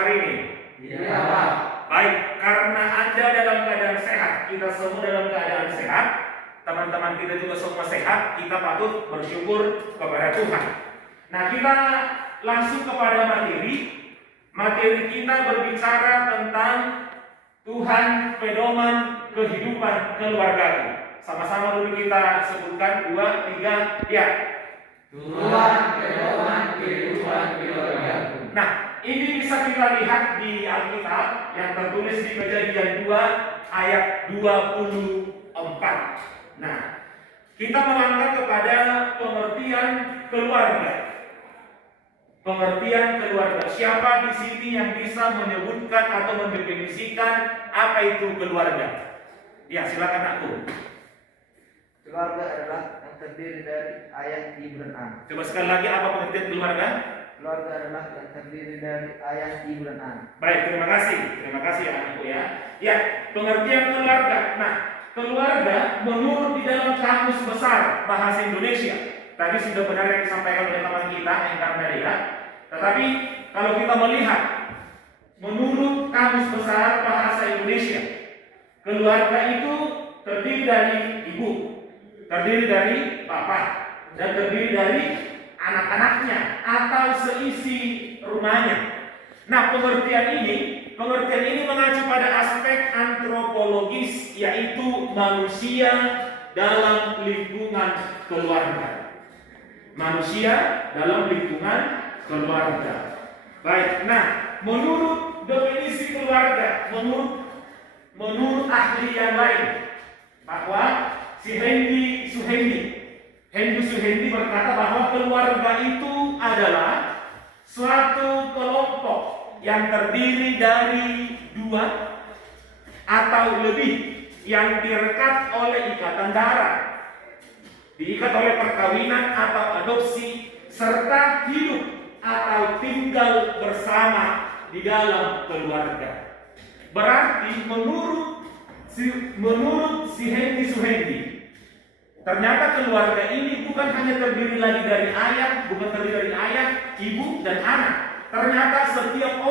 hari ini? Iya, Pak. Baik, karena Anda dalam keadaan sehat, kita semua dalam keadaan sehat, teman-teman kita juga semua sehat, kita patut bersyukur kepada Tuhan. Nah, kita langsung kepada materi. Materi kita berbicara tentang Tuhan pedoman kehidupan keluargaku. Sama-sama dulu kita sebutkan 2, 3, ya. Tuhan pedoman kehidupan keluargaku. Nah, ini bisa kita lihat di Alkitab yang tertulis di Kejadian 2 ayat 24. Nah, kita melangkah kepada pengertian keluarga. Pengertian keluarga. Siapa di sini yang bisa menyebutkan atau mendefinisikan apa itu keluarga? Ya, silakan aku. Keluarga adalah yang terdiri dari ayah, ibu, dan anak. Coba sekali lagi, apa pengertian keluarga? Keluarga adalah yang terdiri dari ayah, ibu, dan anak. Baik, terima kasih. Terima kasih ya anakku ya. Ya, pengertian keluarga. Nah, keluarga menurut di dalam kamus besar bahasa Indonesia. Tadi sudah benar yang disampaikan oleh teman kita yang tadi ya. Tetapi kalau kita melihat menurut kamus besar bahasa Indonesia, keluarga itu terdiri dari ibu, terdiri dari bapak, dan terdiri dari anak-anaknya atau seisi rumahnya. Nah, pengertian ini mengacu pada aspek antropologis, yaitu manusia dalam lingkungan keluarga. Manusia dalam lingkungan keluarga. Baik, nah, menurut definisi keluarga, menurut ahli yang lain, bahwa si Hendy Suhendi berkata bahwa keluarga itu adalah suatu kelompok yang terdiri dari 2 atau lebih yang direkat oleh ikatan darah, diikat oleh perkawinan atau adopsi, serta hidup atau tinggal bersama di dalam keluarga. Berarti menurut si Hendy Suhendi, ternyata keluarga ini bukan hanya terdiri lagi dari ayah, bukan terdiri dari ayah, ibu, dan anak. Ternyata setiap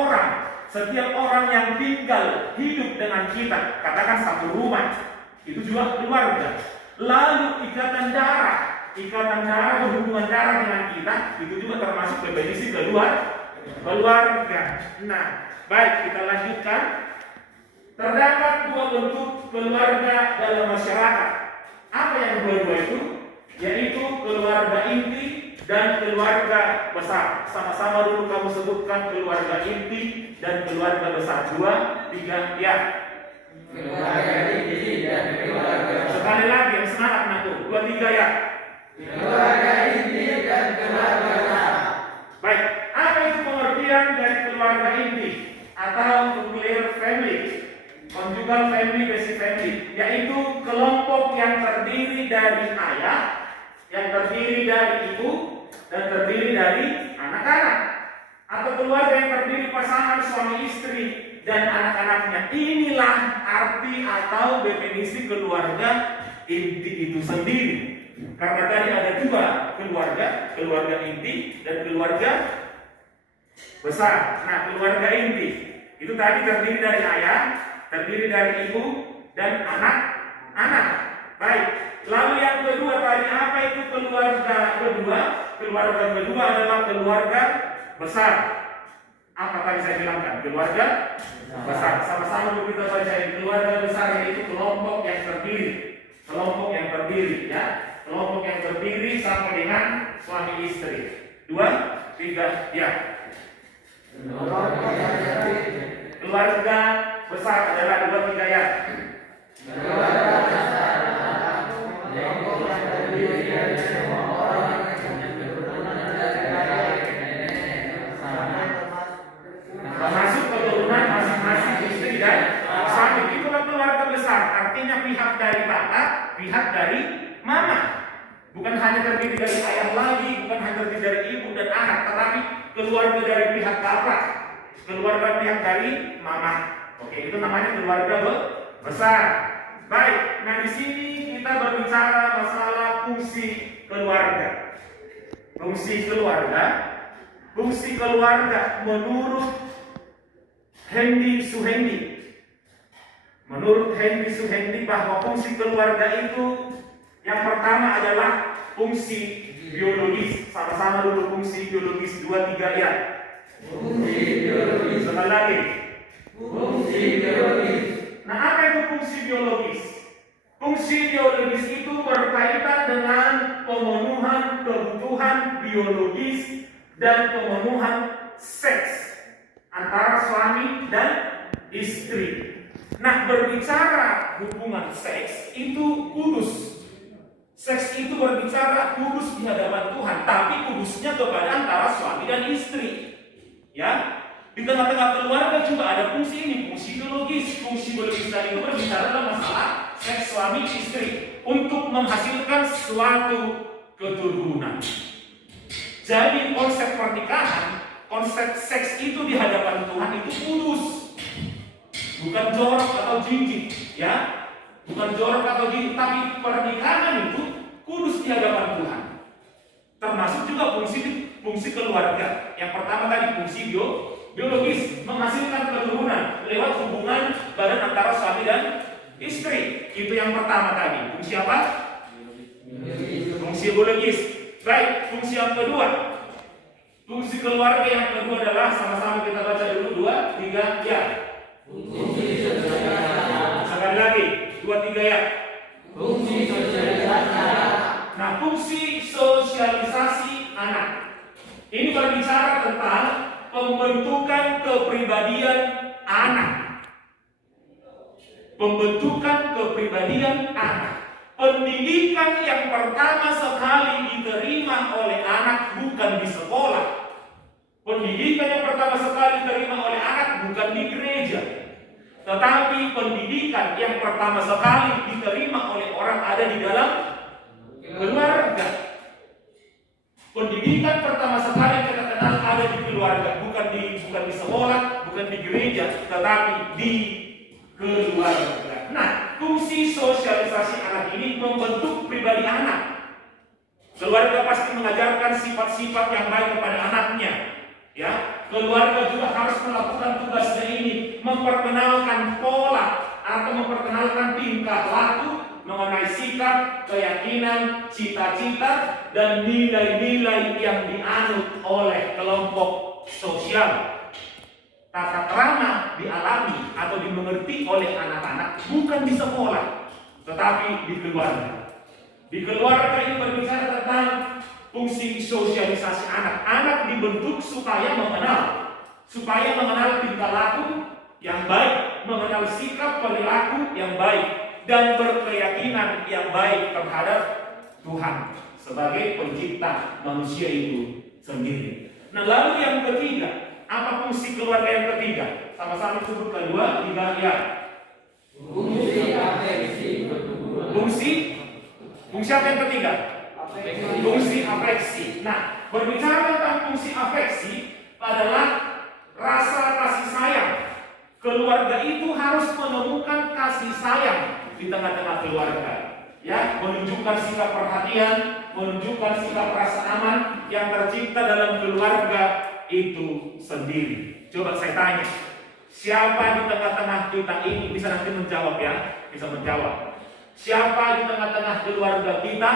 orang yang tinggal hidup dengan kita, katakan satu rumah, itu juga keluarga. Lalu ikatan darah berhubungan darah dengan kita, itu juga termasuk definisi keluarga. Nah, baik, kita lanjutkan. Terdapat 2 bentuk keluarga dalam masyarakat. Apa yang kedua itu? Yaitu keluarga inti dan keluarga besar. Sama-sama dulu kamu sebutkan keluarga inti dan keluarga besar. 2, 3, ya. Keluarga inti dan keluarga besar. Sekali lagi yang semangat anakku. 2, 3, ya. Keluarga inti dan keluarga besar. Baik, apa itu pengertian dari keluarga inti atau nuclear family? Conjugal family, basic family, yaitu kelompok yang terdiri dari ayah, yang terdiri dari ibu, dan terdiri dari anak-anak, atau keluarga yang terdiri pasangan suami istri dan anak-anaknya. Inilah arti atau definisi keluarga inti itu sendiri. Karena tadi ada 2 keluarga inti dan keluarga besar. Nah, keluarga inti itu tadi terdiri dari ayah, terdiri dari ibu, dan anak-anak. Baik, lalu yang kedua tadi, apa itu keluarga kedua? Keluarga kedua adalah keluarga besar. Apa tadi saya bilangkan? Keluarga besar. Sama-sama kita bacain. Keluarga besar yaitu kelompok yang terdiri ya. Kelompok yang terdiri sama dengan suami istri. 2, 3, ya. Keluarga besar adalah 2, 3, ya. Keluarga besar adalah kelompok yang terdiri dari semua orang yang berketurunan dari nenek bersama, termasuk keturunan masing-masing istri dan suami. Itulah keluarga besar. Artinya pihak dari bapak, pihak dari mama. Bukan hanya terdiri dari ayah lagi, bukan hanya terdiri dari ibu dan anak, tetapi keluarga dari pihak bapak, keluarga pihak dari mama. Oke, itu namanya keluarga besar. Baik, nah di sini kita berbicara masalah fungsi keluarga. Fungsi keluarga menurut Hendy Suhendi. Menurut Hendy Suhendi bahwa fungsi keluarga itu yang pertama adalah fungsi biologis. Sama-sama dulu fungsi biologis 2-3 ya. Fungsi biologis. Sekali lagi. Fungsi biologis. Nah, apa itu fungsi biologis? Fungsi biologis itu berkaitan dengan pemenuhan kebutuhan biologis dan pemenuhan seks antara suami dan istri. Nah, berbicara hubungan seks itu kudus. Seks itu berbicara kudus di hadapan Tuhan, tapi kudusnya kepada antara suami dan istri. Ya, di tengah-tengah keluarga juga ada fungsi ini, fungsi biologis. Fungsi biologis tadi itu berbicara tentang masalah seks suami istri untuk menghasilkan suatu keturunan. Jadi konsep pernikahan, konsep seks itu di hadapan Tuhan itu kudus. Bukan jorok atau jijik, ya. Bukan jorok atau jijik, tapi pernikahan itu kudus di hadapan Tuhan. Termasuk juga fungsi keluarga. Yang pertama tadi fungsi biologis, menghasilkan keturunan lewat hubungan badan antara suami dan istri. Itu yang pertama tadi. Fungsi apa? Fungsi biologis. Baik, fungsi yang kedua. Fungsi keluarga yang kedua adalah sama-sama kita baca dulu 2, 3 ya. Fungsi sosialisasi. Sekali lagi 2, 3 ya. Fungsi sosialisasi. Nah, fungsi sosialisasi anak ini berbicara tentang pembentukan kepribadian anak. Pembentukan kepribadian anak. Pendidikan yang pertama sekali diterima oleh anak bukan di sekolah. Pendidikan yang pertama sekali diterima oleh anak bukan di gereja. Tetapi pendidikan yang pertama sekali diterima oleh orang ada di dalam keluarga. Pendidikan pertama sekali yang kita kenal ada di keluarga, bukan di sekolah, bukan di gereja, tetapi di keluarga. Nah, fungsi sosialisasi anak ini membentuk pribadi anak. Keluarga pasti mengajarkan sifat-sifat yang baik kepada anaknya. Ya, keluarga juga harus melakukan tugasnya ini, memperkenalkan pola atau memperkenalkan tingkah laku mengenai sikap, keyakinan, cita-cita, dan nilai-nilai yang dianut oleh kelompok sosial. Tata krama dialami atau dimengerti oleh anak-anak bukan di sekolah, tetapi di keluarga. Di keluarga ini berbicara tentang fungsi sosialisasi anak. Anak dibentuk supaya mengenal tingkah laku yang baik, mengenal sikap perilaku yang baik, dan berkeyakinan yang baik terhadap Tuhan sebagai pencipta manusia itu sendiri. Nah, lalu yang ketiga, apa fungsi keluarga yang ketiga? Sama-sama sebut 2, 3 ya. Fungsi afeksi pertumbuhan. Fungsi apa yang ketiga? Fungsi afeksi. Nah, berbicara tentang fungsi afeksi adalah rasa kasih sayang. Keluarga itu harus menemukan kasih sayang di tengah-tengah keluarga. Ya, menunjukkan sikap perhatian, menunjukkan sikap rasa aman yang tercipta dalam keluarga itu sendiri. Coba saya tanya, siapa di tengah-tengah kita ini bisa nanti menjawab ya? Bisa menjawab. Siapa di tengah-tengah keluarga kita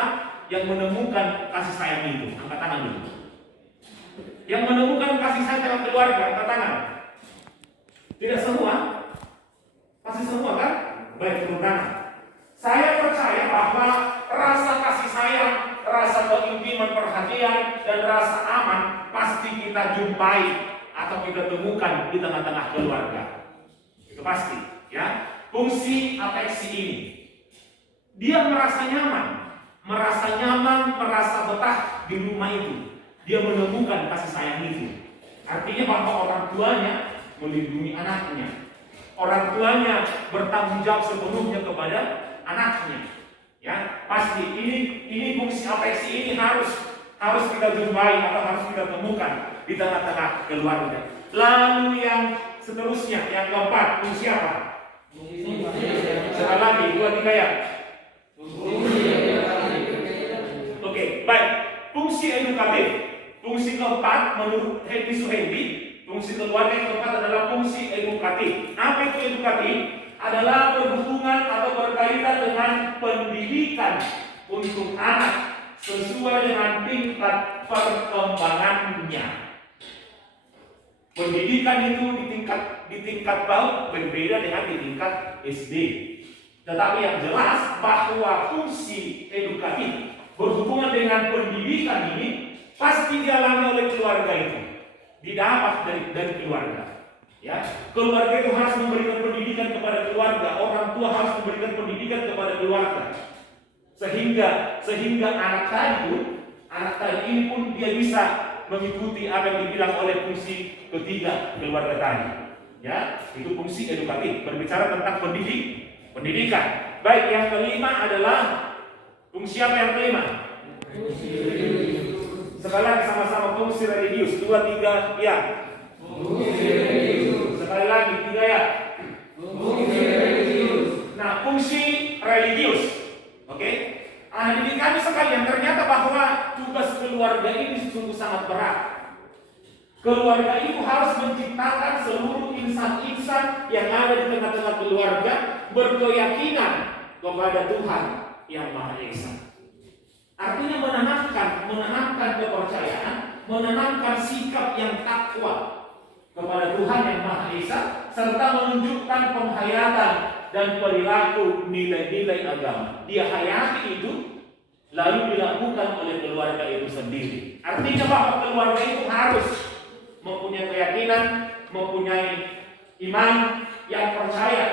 yang menemukan kasih sayang itu? Angkat tangan dulu. Yang menemukan kasih sayang dalam keluarga, angkat tangan. Tidak semua? Pasti semua kan? Baik, turun tangan. Saya percaya bahwa rasa kasih sayang, rasa keintiman perhatian, dan rasa aman pasti kita jumpai atau kita temukan di tengah-tengah keluarga. Itu pasti, ya. Fungsi afeksi ini, dia merasa nyaman, merasa betah di rumah itu. Dia menemukan kasih sayang itu. Artinya bahwa orang tuanya melindungi anaknya. Orang tuanya bertanggung jawab sepenuhnya kepada anaknya. Ya, pasti ini fungsi afeksi ini harus kita jumpai atau harus kita temukan di tengah-tengah keluarga. Lalu yang seterusnya, yang keempat, fungsi apa? Sekali lagi, 2, 3 ya. Oke, baik. Fungsi edukatif. Fungsi keempat menurut Hendy Suhendi, Fungsi keluarga yang keempat adalah fungsi edukatif. Apa itu edukatif? Adalah berhubungan atau berkaitan dengan pendidikan untuk anak sesuai dengan tingkat perkembangannya. Pendidikan itu di tingkat PAUD berbeda dengan di tingkat SD. Tetapi yang jelas bahwa fungsi edukatif berhubungan dengan pendidikan ini pasti dialami oleh keluarga itu, didapat dari keluarga. Ya, keluarga itu harus memberikan pendidikan kepada keluarga, orang tua harus memberikan pendidikan kepada keluarga, sehingga anak tadi ini pun dia bisa mengikuti apa yang dibilang oleh fungsi ketiga keluarga tadi. Ya, itu fungsi edukatif, berbicara tentang pendidikan. Baik, yang kelima adalah fungsi apa yang kelima? Fungsi religius. Sekali lagi sama-sama fungsi religius. 2, 3, ya. Fungsi religius. Sekali lagi 3 ya. Fungsi religius. Nah, fungsi religius. Oke. Didik kami sekalian, ternyata bahwa tugas keluarga ini sungguh sangat berat. Keluarga itu harus menciptakan seluruh insan-insan yang ada di tengah-tengah keluarga berkeyakinan kepada Tuhan yang Maha Esa. Artinya menanamkan kepercayaan, menanamkan sikap yang takwa kepada Tuhan yang Maha Esa, serta menunjukkan penghayatan dan perilaku nilai-nilai agama. Dia hayati itu, lalu dilakukan oleh keluarga itu sendiri. Artinya bahwa keluarga itu harus mempunyai keyakinan, mempunyai iman yang percaya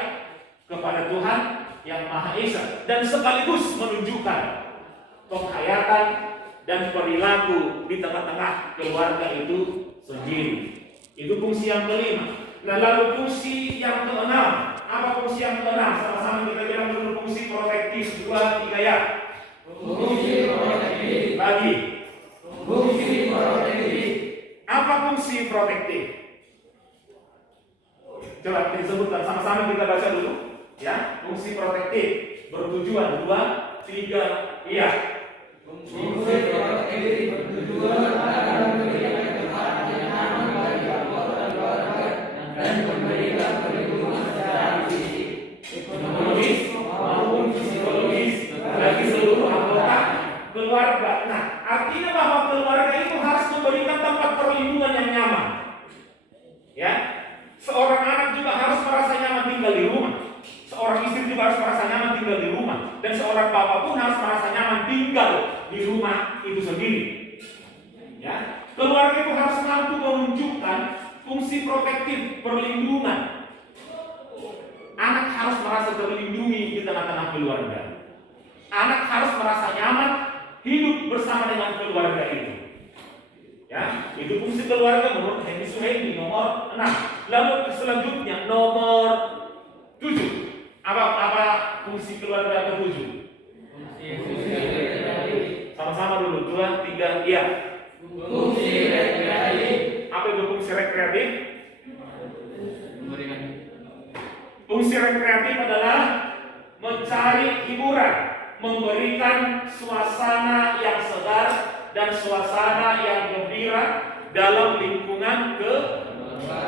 kepada Tuhan yang Maha Esa, dan sekaligus menunjukkan penghayatan dan perilaku di tengah-tengah keluarga itu sendiri. Itu fungsi yang kelima. Nah, lalu fungsi yang keenam. Apa fungsi yang keenam? Sama-sama kita bilang dulu fungsi protektif. 2, 3 ya. Fungsi protektif. Lagi. Fungsi protektif. Apa fungsi protektif? Coba disebutkan sama-sama, kita baca dulu. Ya, fungsi protektif bertujuan 2, 3, iya. Fungsi protektif bertujuan agar memberikan tempat yang aman bagi anggota keluarga dan memberikan perlindungan secara fisik, ekonomis maupun psikologis Bagi seluruh anggota keluarga. Nah, artinya bahwa keluarga itu harus memberikan tempat perlindungan yang nyaman. Ya, seorang anak juga harus merasa nyaman tinggal di rumah. Seorang istri juga harus merasa nyaman tinggal di rumah. Dan seorang bapak pun harus merasa nyaman tinggal di rumah itu sendiri. Ya, keluarga itu harus mampu menunjukkan fungsi protektif perlindungan. Anak harus merasa terlindungi di tengah-tengah keluarga. Anak harus merasa nyaman hidup bersama dengan keluarga itu. Ya, itu fungsi keluarga menurut Henry Suhaimi nomor 6. Lalu selanjutnya nomor 7. Apa fungsi keluarga ke-7? Sama-sama dulu. 2, 3, iya. fungsi rekreatif. Apa itu fungsi rekreatif? Fungsi rekreatif adalah mencari hiburan, memberikan suasana yang segar dan suasana yang gembira dalam lingkungan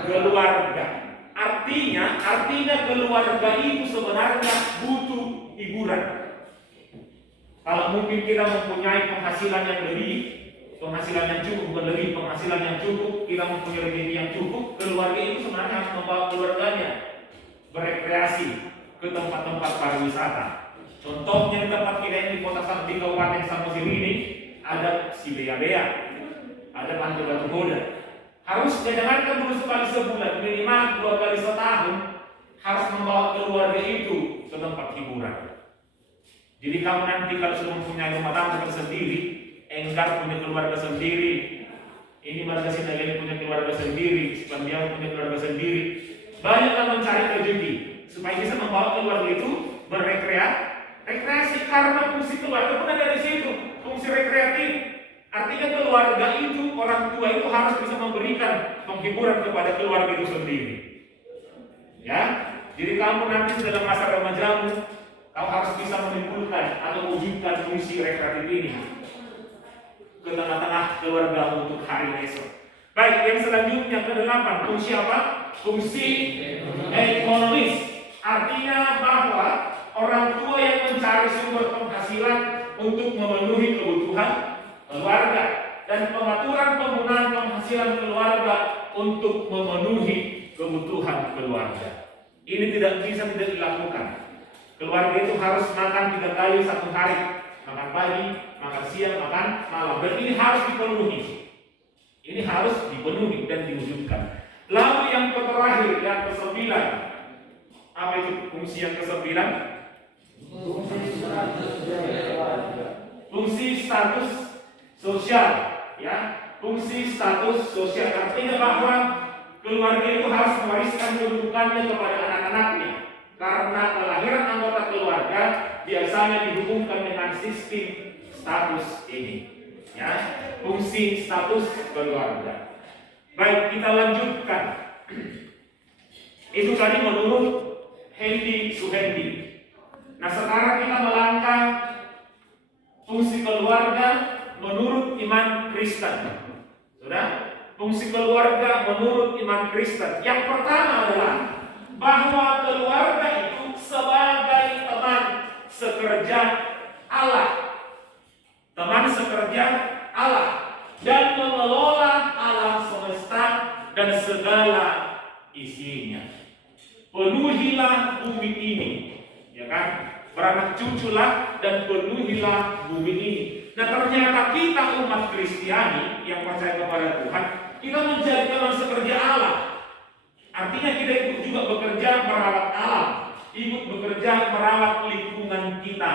keluarga. Artinya keluarga itu sebenarnya butuh hiburan. Kalau mungkin kita mempunyai penghasilan yang lebih, penghasilan yang cukup, bukan lebih, penghasilan yang cukup, kita mempunyai rezeki yang cukup, keluarga itu sebenarnya harus membawa keluarganya berekreasi ke tempat-tempat pariwisata. Contohnya di tempat kita yang di kota di Kabupaten Samosir ini ada si Bea-Bea, ada Pantai Batu Goda. Harus jangankan dulu sekali sebulan, minimal 2 kali setahun harus membawa keluarga itu ke tempat hiburan. Jadi kamu nanti kalau sudah mempunyai rumah tangga sendiri, Enggar punya keluarga sendiri, ini Marga Sinagali punya keluarga sendiri, Spandiao punya keluarga sendiri, banyaklah mencari rezeki supaya bisa membawa keluarga itu rekreasi, karena fungsi keluarga pun ada di situ, fungsi rekreatif. Artinya keluarga itu, orang tua itu harus bisa memberikan penghiburan kepada keluarga itu sendiri. Ya, jadi kamu nanti dalam masa remajamu, kau harus bisa menimbulkan atau mewujudkan fungsi rekreatif ini ke tengah-tengah keluarga untuk hari esok. Baik, yang selanjutnya ke-8, fungsi apa? Fungsi ekonomis. Artinya bahwa orang tua yang mencari sumber penghasilan untuk memenuhi kebutuhan keluarga dan pengaturan penggunaan penghasilan keluarga untuk memenuhi kebutuhan keluarga. Ini tidak bisa tidak dilakukan. Keluarga itu harus makan 3 kali satu hari, makan pagi, makan siang, makan malam. Dan ini harus dipenuhi. Ini harus dipenuhi dan diwujudkan. Lalu yang terakhir, yang ke-9. Apa itu fungsi yang ke-9? Fungsi status sosial, ya. Fungsi status sosial artinya bahwa keluarga itu harus mewariskan kedudukannya kepada anak-anaknya. Karena kelahiran anggota keluarga biasanya dihubungkan dengan sistem status ini, ya. Fungsi status keluarga. Baik, kita lanjutkan. Itu tadi menurut Hendy Suhendi. Nah, sekarang kita melangkah fungsi keluarga menurut iman Kristen. Sudah? Fungsi keluarga menurut iman Kristen. Yang pertama adalah bahwa keluarga itu sebagai teman sekerja Allah. Teman sekerja Allah dan mengelola alam semesta dan segala isinya. Penuhilah bumi ini, ya kan? Beranak cuculah dan penuhilah bumi ini. Nah, ternyata kita umat Kristiani yang percaya kepada Tuhan, kita menjadi teman sekerja Allah. Artinya kita ikut juga bekerja merawat alam, ikut bekerja merawat lingkungan kita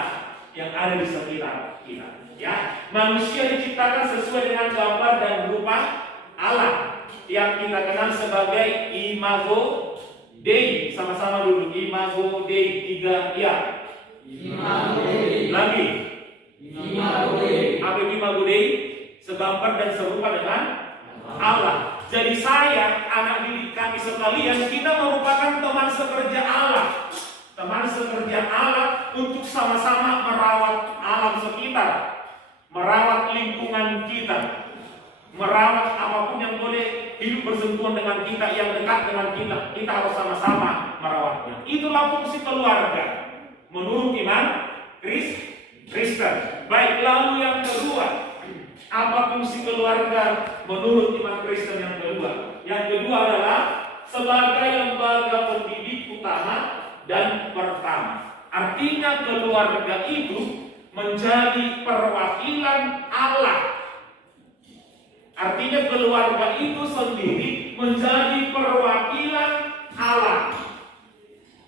yang ada di sekitar kita. Ya, manusia diciptakan sesuai dengan gambar dan rupa Allah yang kita kenal sebagai imago Dei. Sama-sama dulu, imago Dei 3 ya. Imago Dei. Lagi. Imago Dei. Apa itu imago Dei? Segambar dan serupa dengan Allah. Jadi saya, anak didik kami sekalian, kita merupakan teman sekerja Allah. Teman sekerja Allah untuk sama-sama merawat alam sekitar, merawat lingkungan kita, merawat apapun yang boleh hidup bersentuhan dengan kita, yang dekat dengan kita. Kita harus sama-sama merawatnya. Itulah fungsi keluarga menurut iman Kristen. Baik, lalu yang kedua, apa fungsi keluarga menurut iman Kristen yang kedua? Yang kedua adalah sebagai lembaga pendidik utama dan pertama. Artinya keluarga itu menjadi perwakilan Allah. Artinya keluarga itu sendiri menjadi perwakilan Allah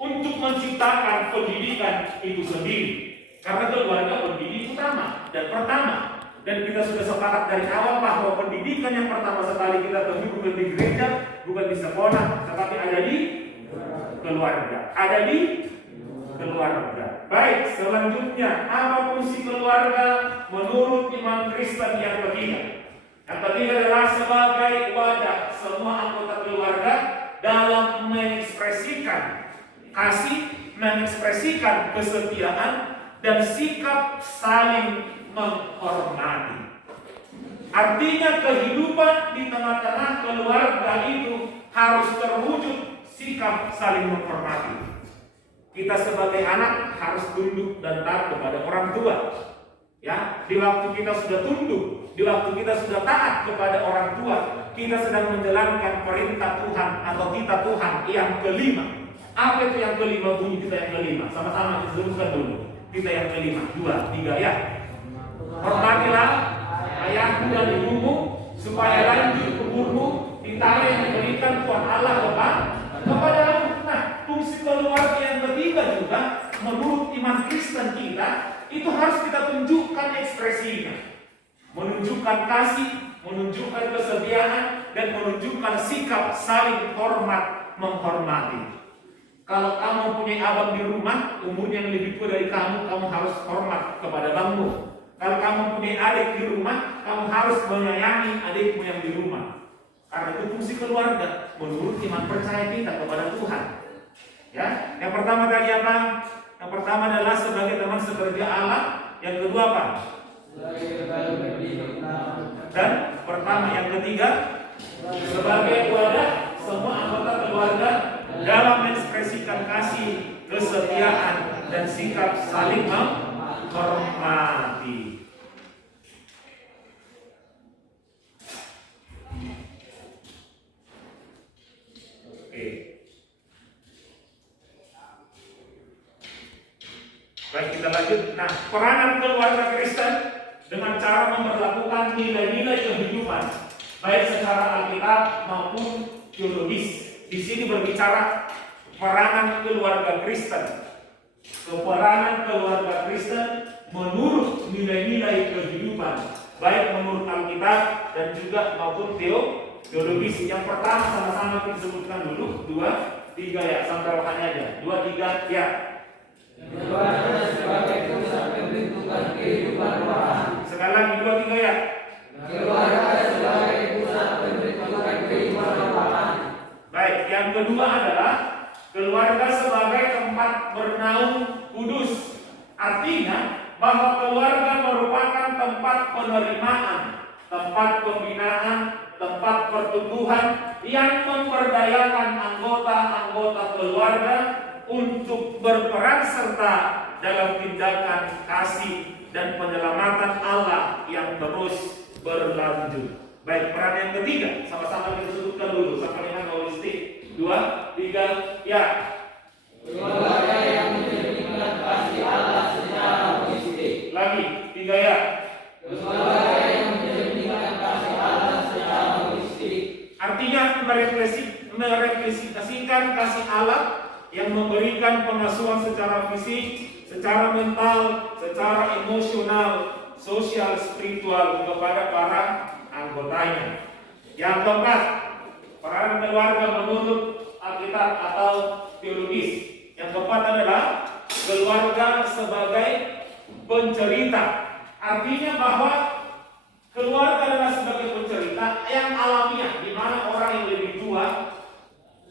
untuk menciptakan pendidikan itu sendiri. Karena keluarga pendidik utama dan pertama. Dan kita sudah sepakat dari awal bahwa pendidikan yang pertama sekali kita temui bukan di gereja, bukan di sekolah, tetapi ada di keluarga. Ada di keluarga. Baik, selanjutnya apa fungsi keluarga menurut iman Kristen yang ketiga? Yang ketiga adalah sebagai wadah semua anggota keluarga dalam mengekspresikan kasih, mengekspresikan kesetiaan dan sikap saling menghormati. Artinya kehidupan di tengah-tengah keluarga itu harus terwujud sikap saling menghormati. Kita sebagai anak harus tunduk dan taat kepada orang tua. Ya, di waktu kita sudah tunduk, di waktu kita sudah taat kepada orang tua, kita sedang menjalankan perintah Tuhan atau titah Tuhan yang kelima. Apa itu yang kelima? Bunyi titah yang kelima. Sama-sama kita sebutkan dulu. Titah yang kelima, 2, 3 ya. Hormatilah ayahmu dan ibumu supaya lanjut umurmu di tanah yang diberikan Tuhan Allah kepadamu. Nah, fungsi keluarga yang ketiga juga menurut iman Kristen kita itu harus kita tunjukkan ekspresinya, menunjukkan kasih, menunjukkan kesetiaan, dan menunjukkan sikap saling hormat menghormati. Kalau kamu punya abang di rumah, umurnya yang lebih tua dari kamu, kamu harus hormat kepada abangmu. Kalau kamu punya adik di rumah, kamu harus menyayangi adikmu yang di rumah. Karena itu fungsi keluarga menurut iman percaya kita kepada Tuhan. Ya, yang pertama tadi apa? Yang pertama adalah sebagai teman sekerja Allah. Yang kedua apa? Dan pertama, yang ketiga sebagai wadah semua anggota keluarga dalam mengekspresikan kasih, kesetiaan, dan sikap saling menghormati. Oke. Baik, kita lanjut. Nah, peranan keluarga Kristen dengan cara memperlakukan nilai-nilai kehidupan, baik secara Alkitab maupun teologis. Di sini berbicara peranan keluarga Kristen. Peranan keluarga Kristen menurut nilai-nilai kehidupan, baik menurut Alkitab dan juga maupun teologis. Yang pertama sama-sama kita sebutkan dulu, 2, 3 ya, sampai rohani aja. 2, 3 ya. Keluarga sebagai pusat pembentukan kehidupan rohani. Sekali lagi 2, 3 ya. Keluarga sebagai pusat pembentukan kehidupan rohani. Baik, yang kedua adalah keluarga sebagai tempat bernaung kudus. Artinya bahwa keluarga merupakan tempat penerimaan, tempat pembinaan, tempat pertumbuhan yang memberdayakan anggota-anggota keluarga untuk berperan serta dalam tindakan kasih dan penyelamatan Allah yang terus berlanjut. Baik, peran yang ketiga sama-sama kita sebutkan dulu sampai dengan holistik. 2, 3 ya. Keluarga yang mencerminkan kasih Allah secara holistik. Lagi 3 ya. Keluarga yang mencerminkan kasih Allah secara holistik. Artinya merefleksikan kasih Allah yang memberikan pengasuhan secara fisik, secara mental, secara emosional, sosial, spiritual kepada para anggotanya. Yang keempat, peran keluarga menurut Alkitab atau teologis. Yang keempat adalah keluarga sebagai pencerita. Artinya bahwa keluarga adalah sebagai pencerita yang alamiah, di mana orang yang lebih tua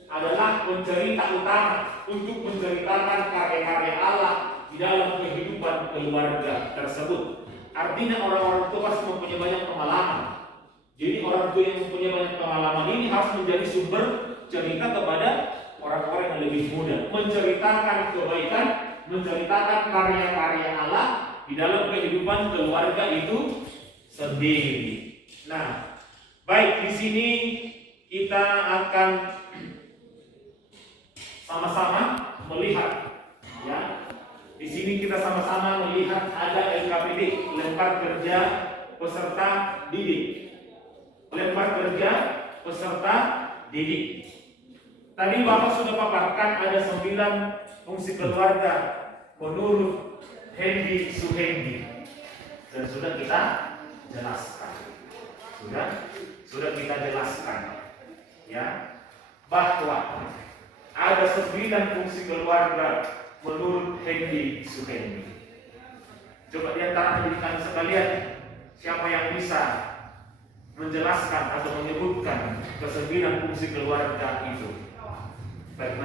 adalah pencerita utama untuk menceritakan karya-karya Allah di dalam kehidupan keluarga tersebut. Artinya orang-orang tua pasti mempunyai banyak pengalaman. Jadi orang tua yang mempunyai banyak pengalaman ini harus menjadi sumber cerita kepada orang-orang yang lebih muda, menceritakan kebaikan, menceritakan karya-karya Allah di dalam kehidupan keluarga itu sendiri. Nah, baik, di sini kita akan sama-sama melihat, ya. Di sini kita sama-sama melihat ada LKPD, lempar kerja peserta didik. Lempar kerja peserta didik. Tadi Bapak sudah paparkan ada 9 fungsi keluarga menurut Hendy Suhendi, dan sudah kita jelaskan. Sudah kita jelaskan, ya, bahwa ada 9 fungsi keluarga menurut Hendy Suhendi. Coba di antara kami sekalian, siapa yang bisa menjelaskan atau menyebutkan ke-9 fungsi keluarga itu? Baik,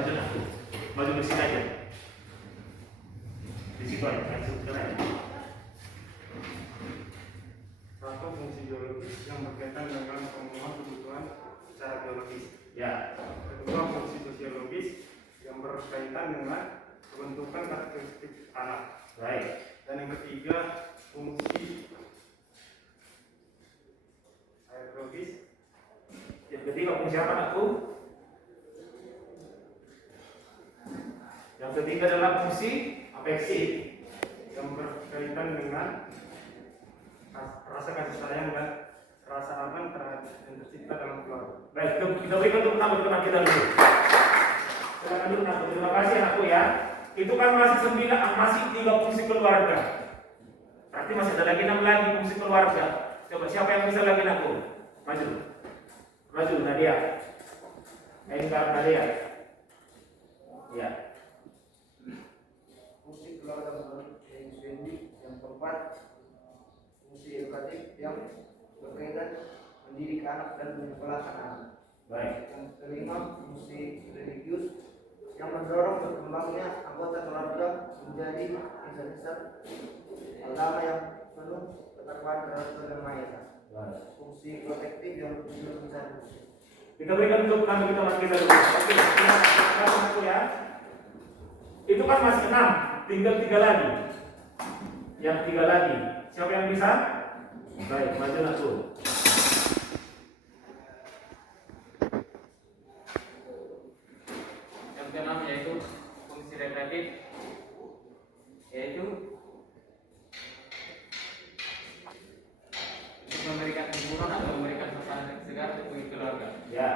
maju di sini aja. Di situ aja, sebutkan aja. Satu, fungsi biologis yang berkaitan dengan pemenuhan kebutuhan secara biologis. Ya. Kedua, fungsi sosiologis yang berkaitan dengan pembentukan karakteristik anak. Baik. Dan yang ketiga, fungsi aerologis. Yang ketiga fungsi apa, Aku? Yang ketiga adalah fungsi afeksi yang berkaitan dengan rasa kasih sayang dan rasa aman yang tercipta dalam keluarga. Baik, kita berikan tepuk tangan teman kita dulu. Silakan dulu, Nak. Terima kasih, Anakku ya. Itu kan masih 3 fungsi keluarga. Berarti masih ada lagi 6 lagi fungsi keluarga. Coba siapa yang bisa lagi, Anakku? Maju, Nadia. Engkar Nadia. Ya. Fungsi keluarga menurut Hendy Suhendi. Yang keempat, fungsi edukatif yang berkaitan mendidik anak dan menyekolahkan anak. Baik. Yang kelima, fungsi religius yang mendorong berkembangnya anggota keluarga menjadi insan-insan agama yang penuh ketakwaan terhadap Tuhan Yang Maha Esa. Baik. Fungsi protektif yang bertujuan mencari Kita berikan untuk kami kita masih kita dulu. Oke, terima kasih aku ya. Itu kan masih 6, tinggal 3 lagi. Yang 3 lagi. Siapa yang bisa? Baik, majulah tuh. Yang keenam yaitu fungsi rekreatif, yaitu untuk memberikan hiburan atau memberikan suasana segar bagi keluarga. Ya.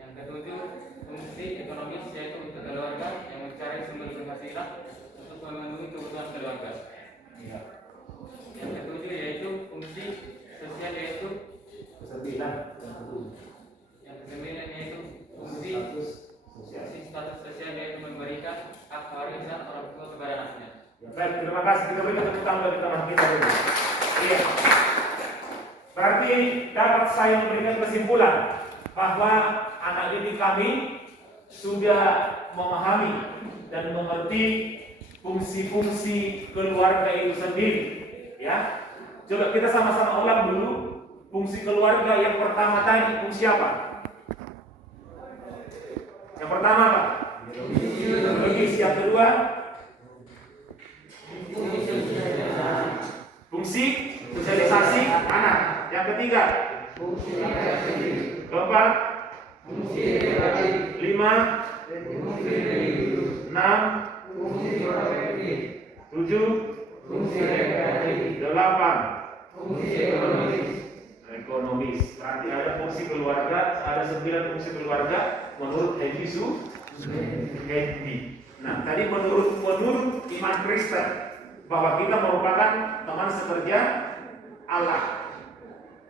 Yang ketujuh, fungsi ekonomis, yaitu untuk keluarga yang mencari sumber penghasilan untuk memenuhi kebutuhan keluarga. Ya. Yang ketujuh yaitu fungsi sosial, yaitu Kesembilan dan ketujuh. yang kesembilan yaitu fungsi Sosial. status sosial, yaitu memberikan hak warisan orang tua kepada anaknya. Ya, baik, terima kasih. Kita berikan tepuk tangan bagi teman kita dulu. Iya. Berarti dapat saya memberikan kesimpulan bahwa anak didik kami sudah memahami dan mengerti fungsi-fungsi keluarga itu sendiri. Ya, coba kita sama-sama ulang dulu. Fungsi keluarga yang pertama tadi, fungsi apa? Yang pertama apa? Biologis. Yang kedua, fungsi sosialisasi anak. Yang ketiga, keempat, 5, 6, 7, 8, ekonomis. Berarti ada fungsi keluarga, ada 9 fungsi keluarga menurut Hendi. Nah, tadi menurut iman Kristen bahwa kita merupakan teman sekerja Allah.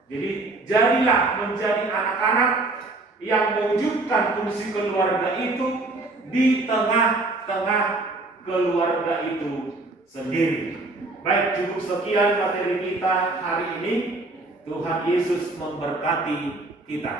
Jadi jadilah menjadi anak-anak yang mewujudkan fungsi keluarga itu di tengah-tengah keluarga itu sendiri. Baik, cukup sekian materi kita hari ini. Tuhan Yesus memberkati kita.